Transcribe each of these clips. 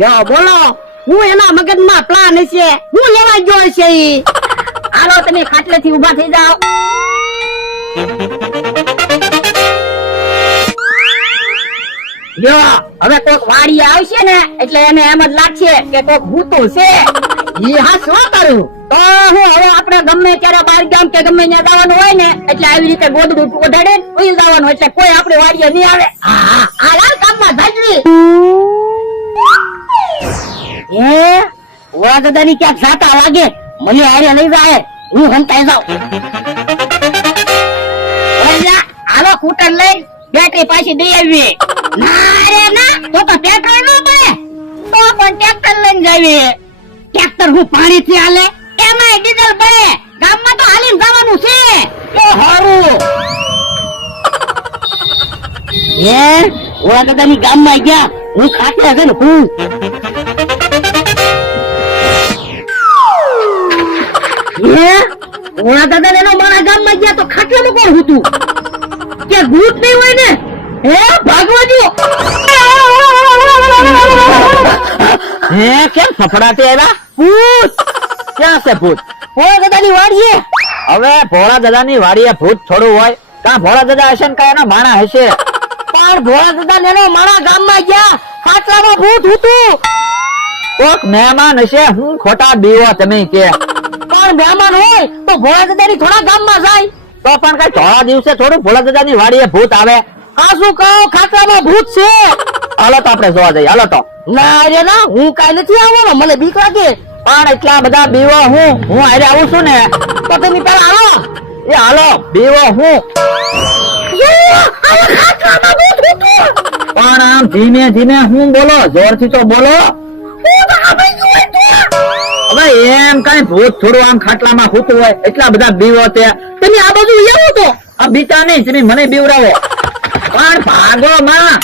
યો બોલો, હું એના મગજમાં પ્લાન છે હું લેવા ગયો છે ઈ. હાલો, તમે ખાટલેથી ઊભા થઈ જાઓ. લ્યો, હવે કોક વાડી આવશે ને, એટલે એને એમ જ લાગશે કે કોક ભૂતું છે. ઈ હા કરું. તો હું હવે આપણે ગમે ત્યારે બહાર ગામ કે ગમે ત્યાં જવાનું હોય ને, એટલે આવી રીતે ગોદડું જવાનું. એટલે કોઈ આપણી વાડીએ નહીં આવે. હા હા આ લાલ કામમાં એ ઓળા દાદા ની ક્યાંક સાતા વાગે. મને હારે લઈ જાય હું હંતાઈ જાઉં. હાલો કૂટર લઈ, બેટરી પાછી દઈ આવી ના રે, ના, તો તો પેટ્રોલ ન મળે તો પણ ટ્રેક્ટર લઈને જાવી ટ્રેક્ટર હું પાણી થી હાલે, એમાંય ડીઝલ ભરે ગામમાં તો હાલીને જવાનું છે. તો હારું. એ ઓલા દાદાની ગામમાં ગયા. હું ખાતે હશે ને, હું. હે? ઓલા દાદા એનો મારા ગામમાં ગયા તો ખાટલામાં કોણ હતું? કે ભૂત નહીં હોય ને? હે ભાગવા હે, કેમ ફફડાતે આવ્યા? ભૂત. ક્યાં છે ભૂત? ઓલા દાદાની વાડીએ. હવે ભોળા દાદાની વાડીએ ભૂત થોડું હોય. કાં ભોળા દાદા હશે ને કાં એના માણા હશે? પણ ભોળા દાદા નેનો મારા ગામમાં ગયા. ખાટલામાં ભૂત હતું. કોક મહેમાન હશે હું ખોટા બીવો તમે કે. પણ મહેમાન હોય તો ભોળા દાદાની થોડા ગામમાં જાય. તો પણ કઈ થોડા દિવસે થોડું ભોળા દાદાની વાડીએ ભૂત આવે. હા શું કહો? ખાટલામાં ભૂત છે. હાલો તો આપણે જોવા જઈએ હાલો તો. ના રે ના હું કાઈ નથી આવવાનો મને બીક લાગે. પણ એટલા બધા બીવો હું હું આરે આવું છું ને. તો તમે પેલા આવો. એ હાલો બીવો હું. પણ ધીમે ધીમે હું બોલો? જોરથી તો બોલો. હવે એમ કઈ ભૂત થોડું આમ ખાટલામાં ખૂતું હોય, એટલા બધા બીવો તે. તમે આ બાજુ આવો તો. આ બીતા નહીં તમે મને બીવરાવો પણ ભાગો માં?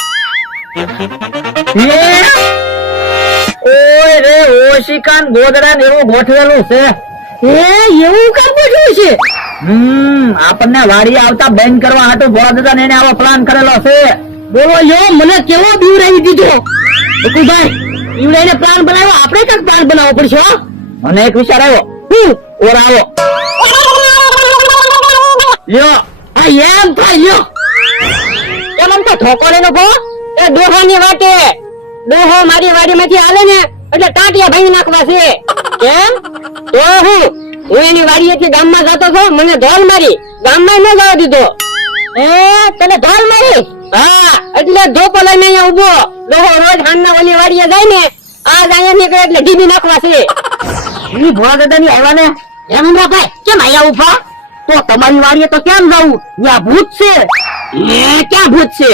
ઓય રે, ઓશિકાન ગોદડા એવું ગોઠવેલું છે. એ એવું કામ છે? હમ આપણને વાડી આવતા બેન કરવા હાટુ ભોળા દાદા ને એને આવો પ્લાન કરેલો છે. બોલો યો મને કેવો બીવરાવી દીધો? બકુભાઈ બીવરાઈને પ્લાન બનાવ્યો? આપણે કંઈક પ્લાન બનાવવો પડશે મને એક વિચાર આવ્યો. હું? ઓરાવો યો આ એમ થાય યો એમ તો ઠોકોને નો ભો એ ડોહાની વાટે. દોહો મારી વાડીમાંથી હાલે ને એટલે ટાટિયા ભાઈ નાખવા છે. કેમ? તો હું? હું એની વાડીએથી ગામમાં જતો હતો મને ધોલ મારી. ગામમાં ન જવા દીધો. હે તને ધોલ મારી? હા એટલે ધોકો લઈને અહીંયા ઊભો ડોહો રોજ હાનના ઓલી વાડીએ જાય ને આ અહીંયા નીકળે એટલે ડીબી નાખવા છે. ઈ ભોળા દાદાની આવ્યા ને એમ ભાઈ કેમ અહીંયા ઊભા તો તમારી વાડીએ તો કેમ જવું ત્યાં ભૂત છે. એ ક્યાં ભૂત છે?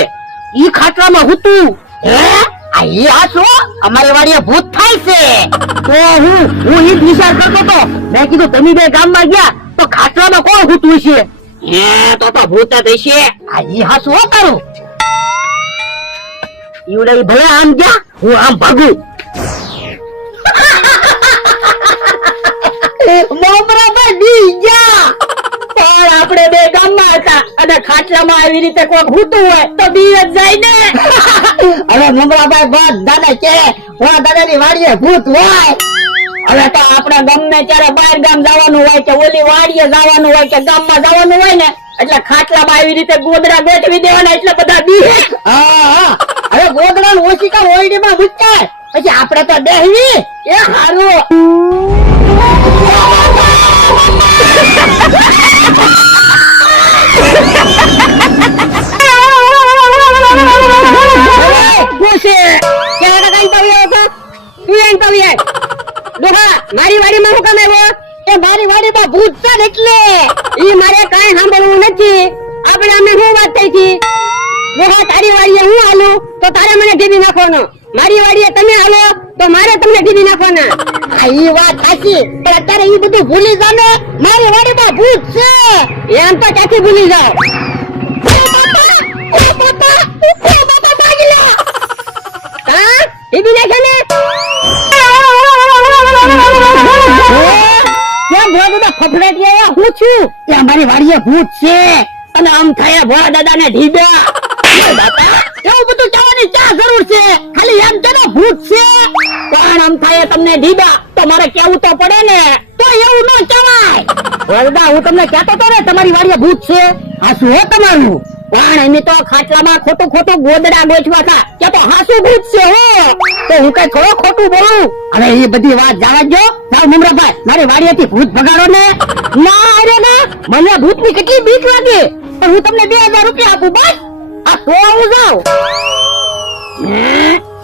ઈ ખાટલામાં હતું. હે? ઈ હાચો અમારી વાડીએ ભૂત થાય છે. તો હું હું ઈ વિચાર કરતો તો મેં કીધું, તમે બે ગામમાં ગયા, તો ખાટલામાં કોણ ભૂતું છે? હે તો તો ભૂત જ હશે અહીંયા હો તારું ઈવડે ભલે આમ ગયા, હું આમ ભાગું. મોમરા ભાઈ ગયા. પણ બે ગામમાં હતા. અને ખાટલામાં આવી રીતે કોઈ ભૂતું હોય તો બી જાય ને હવે મમરાભાઈ બસ દાદા કે હું દાદાની વાડીએ ભૂત હોય. હવે તો આપણે ગમે ત્યારે બહાર ગામ જવાનું હોય કે ઓલી વાડીએ જવાનું હોય કે ગામમાં જવાનું હોય ને એટલે ખાટલામાં આવી રીતે ગોદડા ગોઠવી દેવાના એટલે બધા બીહે. હા હા. હવે ઓછી કા ઓયડીમાં મૂકાય પછી આપણે તો બેહવી. એ હારું. એટલે ઈ મારે કાઈ સાંભળવું નથી. આપણે અમે શું વાત થઈ છી ડોહા તારી વાડીએ હું હાલું તો તારે મને ઢીબી નાખવાનો. મારી વાડીએ તમે હાલો તો મારે તમને ઢીબી નાખવાના. આ ઈ વાત સાચી પણ અત્યારે ઈ બધું ભૂલી જાવ ને મારી વાડીમાં ભૂત છે. એમ તો ક્યાંથી ભૂલી જાવ બાપા! બાપા! વાડીએ ભૂત છે. અને આમ થયા ભોળા દાદા ને બાપા, એવું બધું કહેવાની ક્યાં જરૂર છે? ખાલી એમ કે ભૂત છે. પણ આમ થાય તમને ઢીબા? તો મારે કેવું તો પડે ને. તો એવું ન કહેવાય. વરદા હું તમને કહેતો તો ને, તમારી વાડીએ ભૂત છે. આ શું હો તમારું. પણ એની તો ખાટલામાં ખોટું ખોટું ગોદડા ગોઠવા હતા. કે તો હાસુ ભૂત છે. હું કઈ થોડો ખોટું બોલું? અરે એ બધી વાત જવા દો જાવ મમરાભાઈ, મારી વાડીએથી ભૂત ભગાડો ને. ના, અરે ના, મને ભૂતની કેટલી બીક લાગે. પણ હું તમને બે હજાર રૂપિયા આપું, બસ. આ તો હું જાઉં.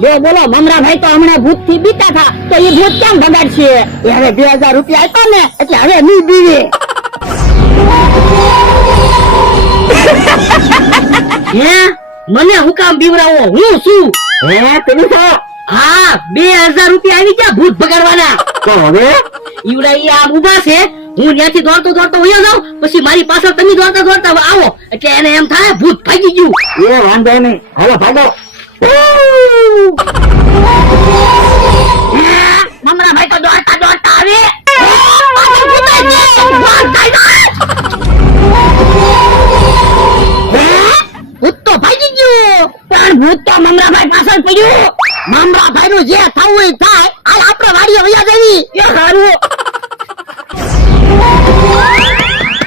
જો બોલો, મમરાભાઈ તો હમણાં ભૂતથી બીતા થા. તો એ ભૂત કેમ ભગાડશે? એ હવે બે હજાર રૂપિયા આપ્યો ને, એટલે હવે નહીં બીવે. હે? મને હું કામ બીવરાવો હું શું? હે, પેલું તો હા બે હજાર રૂપિયા આવી ગયા ભૂત ભગાડવાના. તો હવે ઈવડા ઈ આમ ઊભા છે હું ત્યાંથી દોડતો દોડતો વયો જાઉં પછી મારી પાછળ તમે દોડતા દોડતા આવો. એટલે એને એમ થાય ભૂત ભાગી ગયું. એ વાંધો નહીં. હવે ભાગો. મમરાભાઈ તો દોડતા દોડતા આવે. ભૂત તો ભાગી ગયું. પણ ભૂત તો મમરાભાઈ પાછળ પડ્યું. મમરાભાઈ નું જે થવું એ થાય. હાલ આપણે વાડીએ વૈયા દેવી એ સારું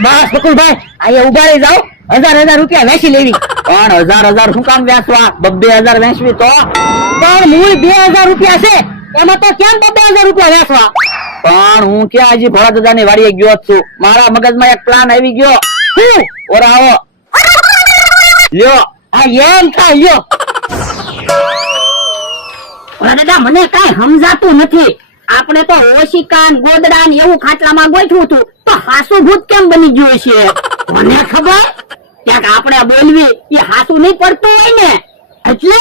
બસ બકુલભાઈ અહીંયા ઊભા રહી જાઓ. હજાર હજાર રૂપિયા વેચી લેવી. પણ હજાર હજાર શું કામ વેચવા? બબ્બે હજાર વેચવી તો. પણ મૂળ બે હજાર રૂપિયા છે. એમાં તો કેમ બબ્બે હજાર રૂપિયા વેચવા? પણ હું ક્યાં હજી ભોળા દાદાની વાડીએ ગયો છું. મારા મગજમાં એક પ્લાન આવી ગયો. ઓરા આવો. લ્યો. આ એમ થાય લ્યો. દાદા મને કઈ સમજાતું નથી. આપણે તો ઓશિકાન ને ગોદડા ને એવું ખાટલામાં ગોઠવું હતું. તો હાસુ ભૂત કેમ બની ગયું છે? મને ખબર? ક્યાંક આપણે બોલવી એ હાસુ નહીં પડતું હોય ને. એટલે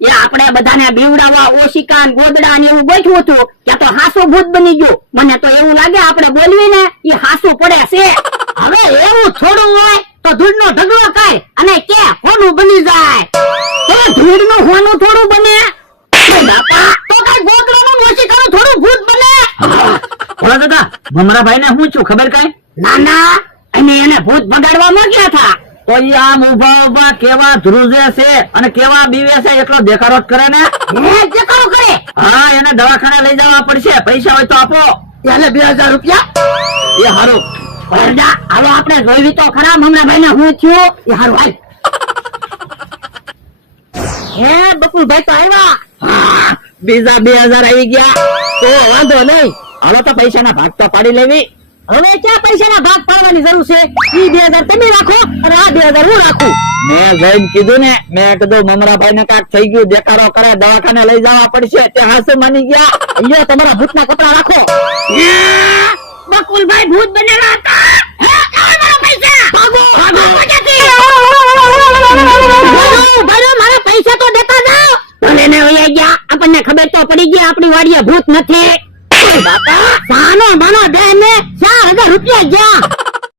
એ આપણે બધાને બીવડાવવા ઓશિકાન ને ગોદડા ને એવું ગોઠવું હતું. ત્યાં તો હાસુ ભૂત બની ગયું. મને તો એવું લાગે આપણે બોલવી ને એ હાસુ પડે છે. હવે એવું થોડું હોય તો ધૂળ નો ઢગલો ભોળા ભમરાભાઈ ને હું છું ખબર કઈ? ના ના અને એને ભૂત ભગાડવા માંગ્યા હતા. તો એ આમ ઊભા ઊભા કેવા ધ્રુજે છે અને કેવા બીવે છે એટલો દેખાડો જ કરે ને? દેખાડો કરે. હા એને દવાખાને લઈ જવા પડશે પૈસા હોય તો આપો. એટલે બે હજાર રૂપિયા? એ હારું. વરદા હાલો આપણે જોઈવી તો ખરા મમરાભાઈ ને હું થયું એ હારું હાલ. હે બકુલભાઈ તો આવ્યા. બીજા બે હજાર આવી ગયા. તો વાંધો નહીં. હાલો તો પૈસાના ભાગ તો પાડી લેવી. હવે ક્યાં પૈસાના ભાગ પાડવાની જરૂર છે? ઈ બે હજાર તમે રાખો અને આ બે હજાર હું રાખું. મેં જઈને કીધું ને મેં કીધું મમરાભાઈ ને કાંક થઈ ગયું દેખાડો કરે દવાખાને લઈ જવા પડશે. તે હાસુ માની ગયા. અહીંયા તમારા ભૂતના કપડા રાખો. બકુલભાઈ ભૂત બનેલા હતા? આપણને ખબર તો પડી ગઈ આપણી વાડીએ ભૂત નથી. બાપા. સાનો માનો દે ને ચાર હજાર રૂપિયા ગયા